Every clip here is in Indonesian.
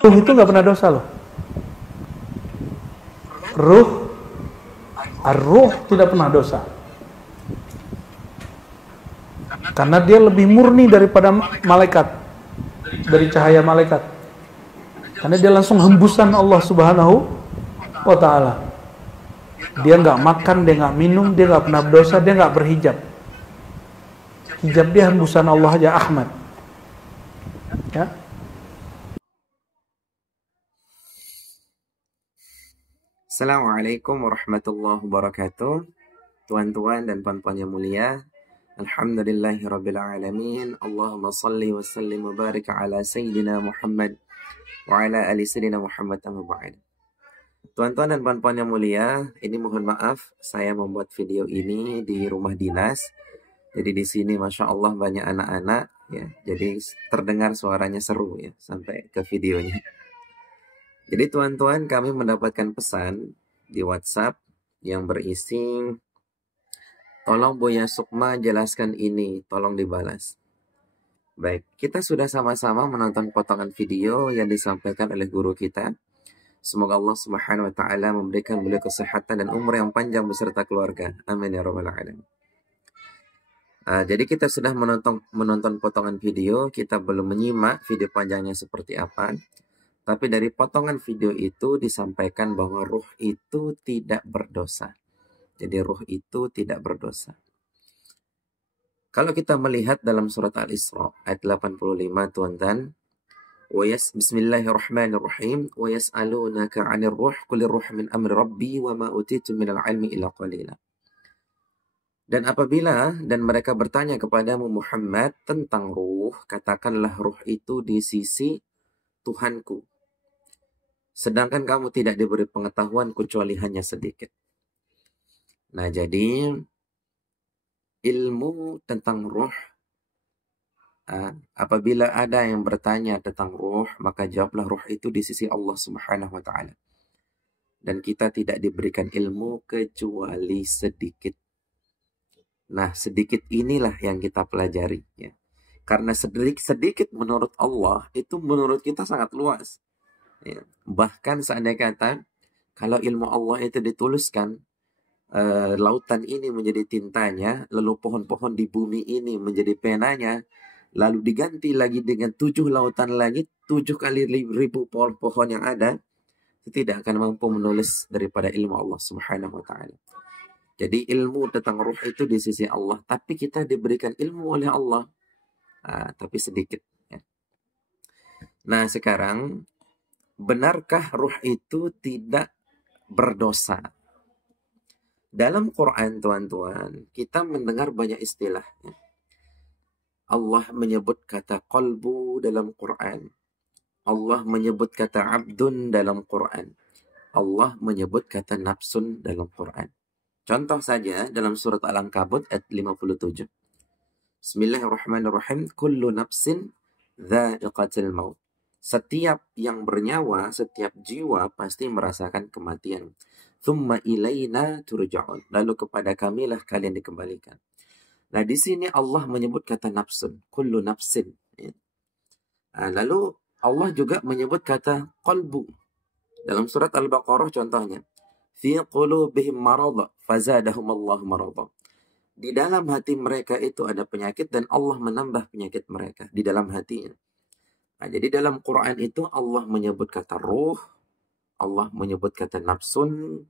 Ruh itu nggak pernah dosa loh. Ruh tidak pernah dosa. Karena dia lebih murni daripada malaikat, dari cahaya malaikat. Karena dia langsung hembusan Allah Subhanahu wa Ta'ala. Dia nggak makan, dia nggak minum, dia nggak pernah berdosa, dia nggak berhijab. Hijab dia hembusan Allah aja, Ahmad. Ya. Assalamualaikum warahmatullahi wabarakatuh. Tuan-tuan dan puan-puan yang mulia, alhamdulillahirrabbilalamin. Allahumma salli wa sallim wa barik ala Sayyidina Muhammad wa ala ali Sayyidina Muhammad amma ba'd. Tuan-tuan dan puan-puan yang mulia, ini mohon maaf saya membuat video ini di rumah dinas. Jadi di sini Masya Allah banyak anak-anak ya. Jadi terdengar suaranya seru ya sampai ke videonya. Jadi tuan-tuan, kami mendapatkan pesan di WhatsApp yang berisi, tolong Buya Sukma jelaskan ini, tolong dibalas. Baik, kita sudah sama-sama menonton potongan video yang disampaikan oleh guru kita. Semoga Allah Subhanahu wa Ta'ala memberikan beliau kesehatan dan umur yang panjang beserta keluarga. Amin ya rabbal alamin. Jadi kita sudah menonton potongan video, kita belum menyimak video panjangnya seperti apa. Tapi dari potongan video itu disampaikan bahwa ruh itu tidak berdosa. Jadi ruh itu tidak berdosa. Kalau kita melihat dalam surat Al-Isra ayat 85 tuan-tuan, Bismillahirrahmanirrahim, wa yas'alunaka 'anir ruh qul ruh min amri rabbi wa ma utitu minal 'ilmi illa qalila. Dan apabila mereka bertanya kepadamu Muhammad tentang ruh, katakanlah ruh itu di sisi Tuhanku. Sedangkan kamu tidak diberi pengetahuan kecuali hanya sedikit. Nah, jadi ilmu tentang ruh, apabila ada yang bertanya tentang ruh, maka jawablah ruh itu di sisi Allah Subhanahu wa Ta'ala. Dan kita tidak diberikan ilmu kecuali sedikit. Nah, sedikit inilah yang kita pelajari ya. Karena sedikit menurut Allah itu menurut kita sangat luas. Ya. Bahkan seandainya kata kalau ilmu Allah itu dituliskan, lautan ini menjadi tintanya, lalu pohon-pohon di bumi ini menjadi penanya, lalu diganti lagi dengan 7 lautan lagi, 7 kali 1000 pohon yang ada, itu tidak akan mampu menulis daripada ilmu Allah Subhanahu wa Ta'ala. Jadi ilmu tentang ruh itu di sisi Allah, tapi kita diberikan ilmu oleh Allah, tapi sedikit ya. Nah sekarang, benarkah ruh itu tidak berdosa? Dalam Quran tuan-tuan, kita mendengar banyak istilah. Allah menyebut kata qalbu dalam Quran. Allah menyebut kata abdun dalam Quran. Allah menyebut kata nafsun dalam Quran. Contoh saja dalam surat Al-Ankabut ayat 57. Bismillahirrahmanirrahim. Kullu nafsin dha'iqatil maut. Setiap yang bernyawa, setiap jiwa pasti merasakan kematian. Thumma ilaina turja'un. Lalu kepada kamilah kalian dikembalikan. Nah, di sini Allah menyebut kata nafsun, kullu nafsin. Lalu Allah juga menyebut kata qalbu. Dalam surat Al-Baqarah contohnya, fi qulubihim marad fazadahum Allah marad. Di dalam hati mereka itu ada penyakit dan Allah menambah penyakit mereka di dalam hatinya. Nah, jadi dalam Quran itu Allah menyebut kata ruh, Allah menyebut kata nafsun,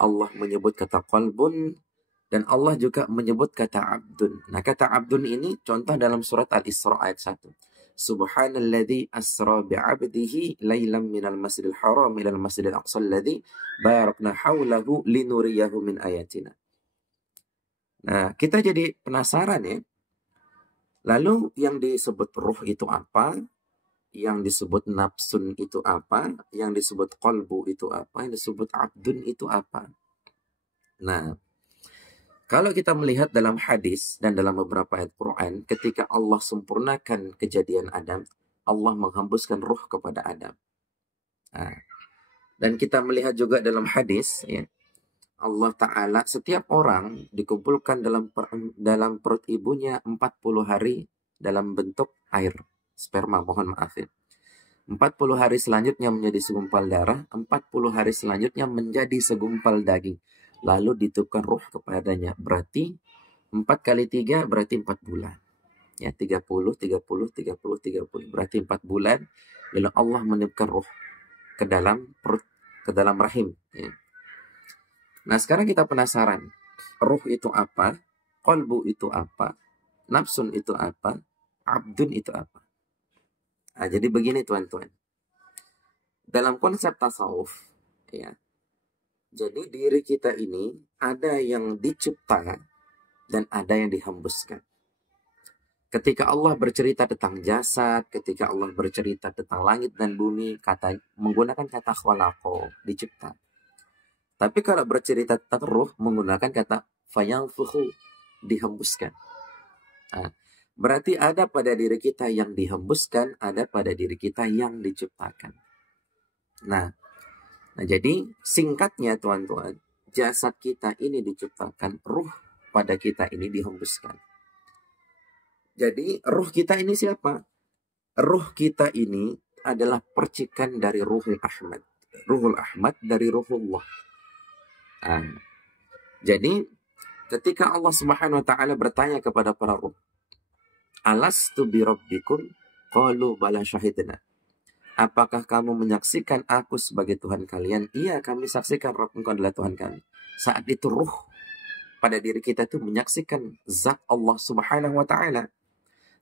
Allah menyebut kata qalbun, dan Allah juga menyebut kata abdun. Nah, kata abdun ini contoh dalam surat Al-Isra ayat 1. Subhanalladzi asra bi'abdihi laylam minal masjidil haram ilal masjidil aqsa alladzi barakna haulahu linuriyahu min ayatina. Nah, kita jadi penasaran ya. Lalu yang disebut ruh itu apa? Yang disebut nafsun itu apa? Yang disebut qalbu itu apa? Yang disebut abdun itu apa? Nah, kalau kita melihat dalam hadis dan dalam beberapa ayat Quran, ketika Allah sempurnakan kejadian Adam, Allah menghembuskan ruh kepada Adam. Nah, dan kita melihat juga dalam hadis, ya, Allah Ta'ala, setiap orang dikumpulkan dalam perut ibunya 40 hari dalam bentuk air, sperma, mohon maaf ya. 40 hari selanjutnya menjadi segumpal darah, 40 hari selanjutnya menjadi segumpal daging. Lalu ditiupkan ruh kepadanya. Berarti 4 kali 3 berarti 4 bulan. Ya, 30, 30, 30, 30. Berarti 4 bulan. Lalu Allah meniupkan ruh ke dalam perut, ke dalam rahim. Ya. Nah, sekarang kita penasaran. Ruh itu apa? Qalbu itu apa? Nafsun itu apa? Abdun itu apa? Nah, jadi begini tuan-tuan. Dalam konsep tasawuf, ya, jadi diri kita ini ada yang dicipta dan ada yang dihembuskan. Ketika Allah bercerita tentang jasad, ketika Allah bercerita tentang langit dan bumi, menggunakan kata khalaqo, dicipta. Tapi kalau bercerita tentang ruh, menggunakan kata fayanfukhu, dihembuskan. Nah, berarti ada pada diri kita yang dihembuskan, ada pada diri kita yang diciptakan. Nah, jadi singkatnya tuan-tuan, jasad kita ini diciptakan, ruh pada kita ini dihembuskan. Jadi ruh kita ini siapa? Ruh kita ini adalah percikan dari Ruhul Ahmad. Ruhul Ahmad dari Ruhullah. Nah, jadi ketika Allah Subhanahu wa taala bertanya kepada para ruh, "Alastu bi rabbikum?" Qalu bala syahidna. Apakah kamu menyaksikan aku sebagai Tuhan kalian? Iya, kami saksikan Rabb engkau adalah Tuhan kami. Saat itu ruh pada diri kita itu menyaksikan zat Allah Subhanahu wa taala.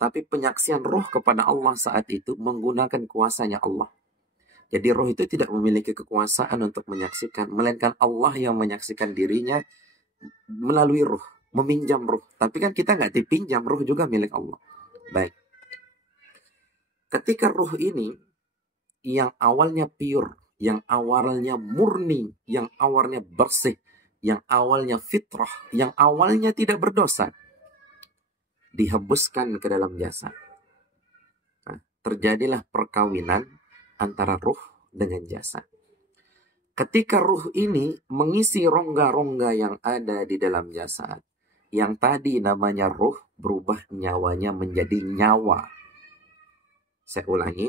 Tapi penyaksian ruh kepada Allah saat itu menggunakan kuasanya Allah. Jadi ruh itu tidak memiliki kekuasaan untuk menyaksikan, melainkan Allah yang menyaksikan dirinya melalui ruh, meminjam ruh. Tapi kan kita nggak dipinjam, ruh juga milik Allah. Baik. Ketika ruh ini yang awalnya pure, yang awalnya murni, yang awalnya bersih, yang awalnya fitrah, yang awalnya tidak berdosa, dihembuskan ke dalam jasad. Nah, terjadilah perkawinan antara ruh dengan jasad. Ketika ruh ini mengisi rongga-rongga yang ada di dalam jasad, yang tadi namanya ruh berubah nyawanya menjadi nyawa. Saya ulangi,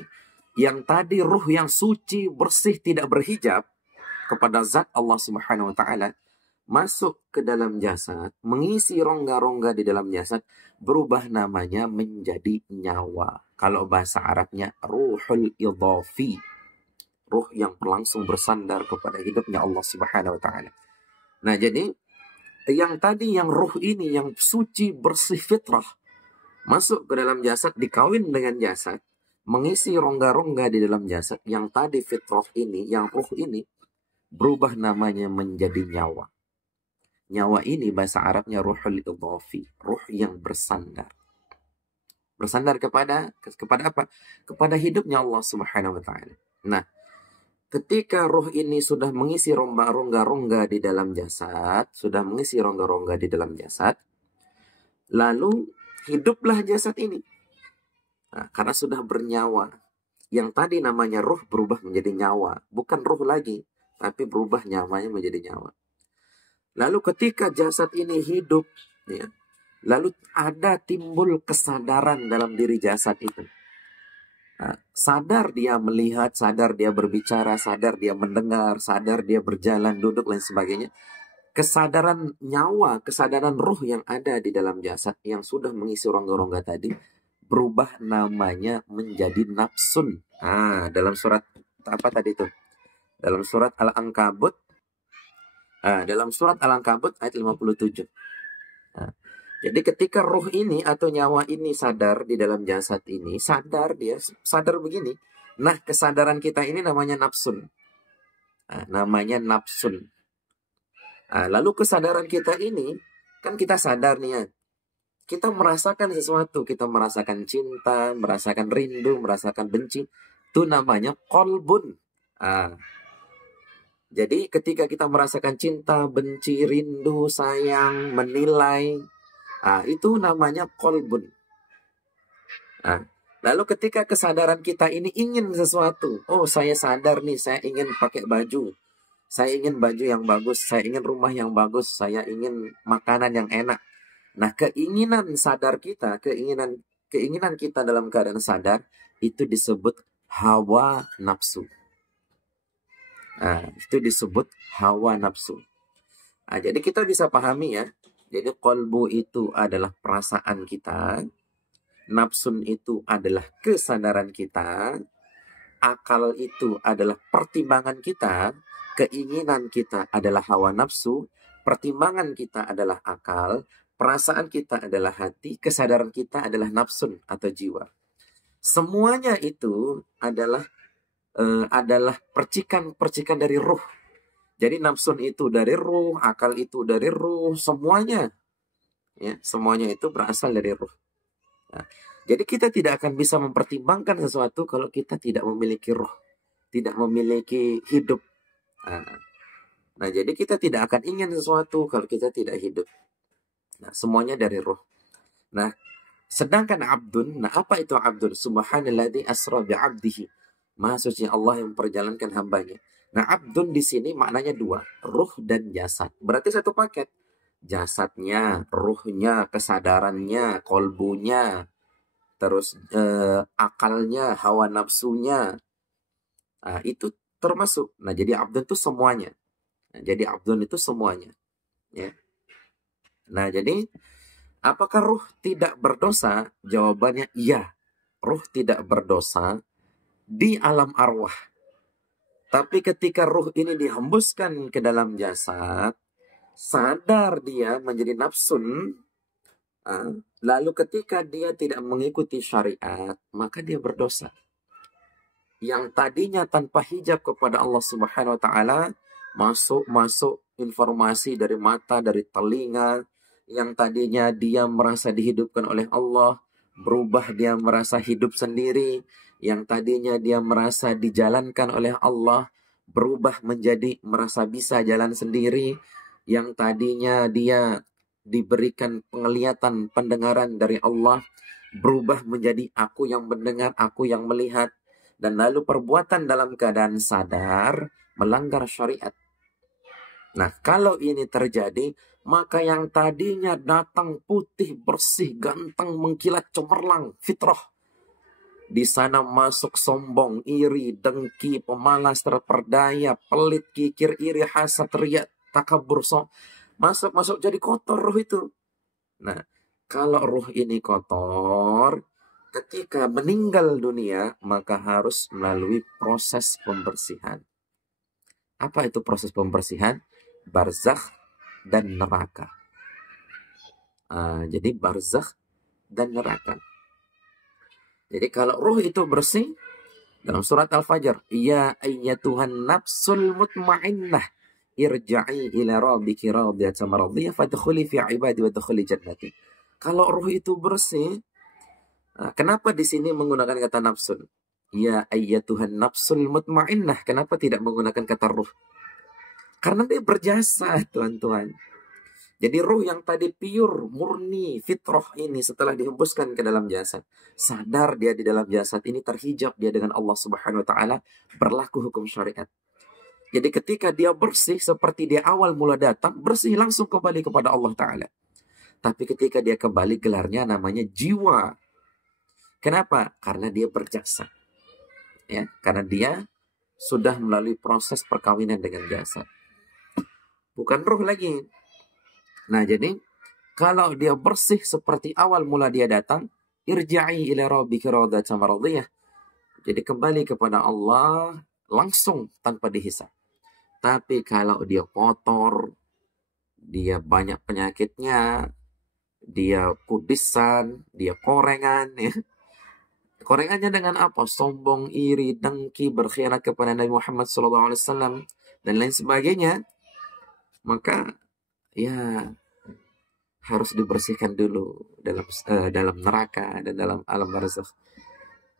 yang tadi ruh yang suci, bersih, tidak berhijab kepada zat Allah Subhanahu wa taala masuk ke dalam jasad, mengisi rongga-rongga di dalam jasad, berubah namanya menjadi nyawa. Kalau bahasa Arabnya ruhul idhafi, ruh yang berlangsung bersandar kepada hidupnya Allah Subhanahu wa taala. Nah, jadi yang tadi yang ruh ini yang suci, bersih, fitrah masuk ke dalam jasad, dikawin dengan jasad, mengisi rongga-rongga di dalam jasad, yang tadi fitrah ini, yang ruh ini berubah namanya menjadi nyawa. Nyawa ini bahasa Arabnya ruhul idhafi, ruh yang bersandar. Bersandar kepada apa? Kepada hidupnya Allah Subhanahu wa taala. Nah, ketika ruh ini sudah mengisi rongga-rongga di dalam jasad, lalu hiduplah jasad ini. Nah, karena sudah bernyawa. Yang tadi namanya ruh berubah menjadi nyawa. Bukan ruh lagi, tapi berubah nyawanya menjadi nyawa. Lalu ketika jasad ini hidup, ya, lalu ada timbul kesadaran dalam diri jasad itu. Nah, sadar dia melihat, sadar dia berbicara, sadar dia mendengar, sadar dia berjalan, duduk, lain sebagainya. Kesadaran nyawa, kesadaran ruh yang ada di dalam jasad yang sudah mengisi rongga-rongga tadi, berubah namanya menjadi nafsun. Dalam surat apa tadi itu? Dalam surat Al-Ankabut. Dalam surat Al-Ankabut ayat 57. Jadi ketika ruh ini atau nyawa ini sadar di dalam jasad ini, sadar begini. Nah, kesadaran kita ini namanya nafsun. Namanya nafsun. Lalu kesadaran kita ini, kan kita sadar nih ya. Kita merasakan sesuatu, kita merasakan cinta, merasakan rindu, merasakan benci. Itu namanya qalbun. Jadi ketika kita merasakan cinta, benci, rindu, sayang, menilai, itu namanya qalbun. Lalu ketika kesadaran kita ini ingin sesuatu, oh saya sadar nih, saya ingin pakai baju, saya ingin baju yang bagus, saya ingin rumah yang bagus, saya ingin makanan yang enak. Nah, keinginan sadar kita, keinginan kita dalam keadaan sadar, itu disebut hawa nafsu. Itu disebut hawa nafsu. Jadi kita bisa pahami ya. Jadi qalbu itu adalah perasaan kita, nafsun itu adalah kesadaran kita, akal itu adalah pertimbangan kita, keinginan kita adalah hawa nafsu, pertimbangan kita adalah akal, perasaan kita adalah hati, kesadaran kita adalah nafsun atau jiwa. Semuanya itu adalah percikan-percikan dari ruh. Jadi nafsun itu dari ruh, akal itu dari ruh, semuanya. Ya, semuanya itu berasal dari ruh. Nah, jadi kita tidak akan bisa mempertimbangkan sesuatu kalau kita tidak memiliki ruh, tidak memiliki hidup. Nah, jadi kita tidak akan ingin sesuatu kalau kita tidak hidup. Nah, semuanya dari ruh. Nah, sedangkan abdun, apa itu abdun? Subhanalladzi asra bi'abdihi. Maha suci Allah yang memperjalankan hambanya. Nah, abdun di sini maknanya dua, ruh dan jasad. Berarti satu paket. Jasadnya, ruhnya, kesadarannya, kolbunya, terus akalnya, hawa nafsunya. Itu termasuk. Nah, jadi abdun itu semuanya. Ya. Nah, jadi apakah ruh tidak berdosa? Jawabannya iya. Ruh tidak berdosa di alam arwah. Tapi ketika ruh ini dihembuskan ke dalam jasad, sadar dia menjadi nafsun, lalu ketika dia tidak mengikuti syariat, maka dia berdosa. Yang tadinya tanpa hijab kepada Allah Subhanahu wa taala, masuk informasi dari mata, dari telinga, yang tadinya dia merasa dihidupkan oleh Allah, berubah dia merasa hidup sendiri, yang tadinya dia merasa dijalankan oleh Allah, berubah menjadi merasa bisa jalan sendiri, yang tadinya dia diberikan penglihatan, pendengaran dari Allah, berubah menjadi aku yang mendengar, aku yang melihat, dan lalu perbuatan dalam keadaan sadar melanggar syariat. Nah, kalau ini terjadi, maka yang tadinya datang putih, bersih, ganteng, mengkilat, cemerlang, fitrah, di sana masuk sombong, iri, dengki, pemalas, terperdaya, pelit, kikir, iri, hasad, riya, takabur, masuk jadi kotor ruh itu. Nah, kalau ruh ini kotor, ketika meninggal dunia, maka harus melalui proses pembersihan. Apa itu proses pembersihan? Barzakh dan neraka. Jadi barzakh dan neraka. Jadi kalau ruh itu bersih, dalam surat Al-Fajr, ya ayyatuhan nafsul mutmainnah, irja'i ila rabbiki radiyatan maradiyah fadkhuli fi ibadi wa dkhuli jannati. Kalau ruh itu bersih, kenapa di sini menggunakan kata nafsul? Ya ayyatuhan nafsul mutmainnah, kenapa tidak menggunakan kata ruh? Karena dia berjasa, tuan-tuan. Jadi ruh yang tadi pure, murni, fitrah ini setelah dihembuskan ke dalam jasad, sadar dia di dalam jasad ini terhijab dia dengan Allah Subhanahu wa taala, berlaku hukum syariat. Jadi ketika dia bersih seperti dia awal mula datang, bersih langsung kembali kepada Allah taala. Tapi ketika dia kembali, gelarnya namanya jiwa. Kenapa? Karena dia berjasa. Ya, karena dia sudah melalui proses perkawinan dengan jasad. Bukan ruh lagi. Nah, jadi kalau dia bersih seperti awal mula dia datang, irja'i ila rabbika radiyatan maradiyah. Jadi kembali kepada Allah langsung tanpa dihisab. Tapi kalau dia kotor, dia banyak penyakitnya, dia kudisan, dia korengan, ya. Korengannya dengan apa? Sombong, iri, dengki, berkhianat kepada Nabi Muhammad SAW dan lain sebagainya. Maka ya harus dibersihkan dulu dalam neraka dan dalam alam barzakh.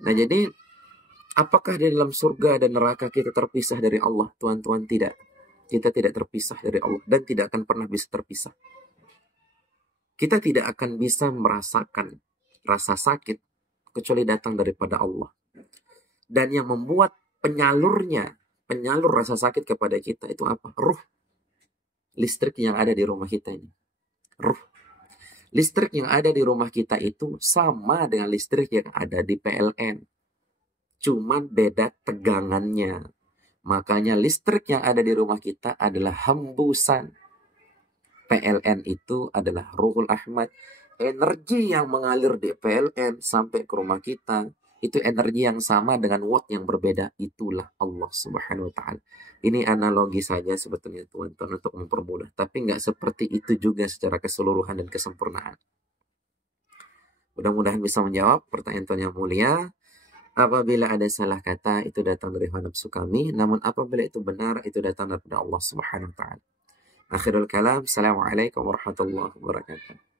Nah, jadi apakah di dalam surga dan neraka kita terpisah dari Allah? Tuan-tuan, tidak. Kita tidak terpisah dari Allah dan tidak akan pernah bisa terpisah. Kita tidak akan bisa merasakan rasa sakit kecuali datang daripada Allah. Dan yang membuat penyalur rasa sakit kepada kita itu apa? Ruh. Listrik yang ada di rumah kita ini. Ruh. Listrik yang ada di rumah kita itu sama dengan listrik yang ada di PLN. cuman beda tegangannya. Makanya listrik yang ada di rumah kita adalah hembusan. PLN itu adalah Ruhul Ahmad. Energi yang mengalir di PLN sampai ke rumah kita, itu energi yang sama dengan watt yang berbeda. Itulah Allah Subhanahu wa Ta'ala. Ini analogi saja sebetulnya teman-teman untuk mempermudah. Tapi nggak seperti itu juga secara keseluruhan dan kesempurnaan. Mudah-mudahan bisa menjawab pertanyaan Tuan Yang Mulia. Apabila ada salah kata, itu datang dari nafsu kami. Namun apabila itu benar, itu datang dari Allah Subhanahu wa Ta'ala. Akhirul kalam. Assalamualaikum warahmatullahi wabarakatuh.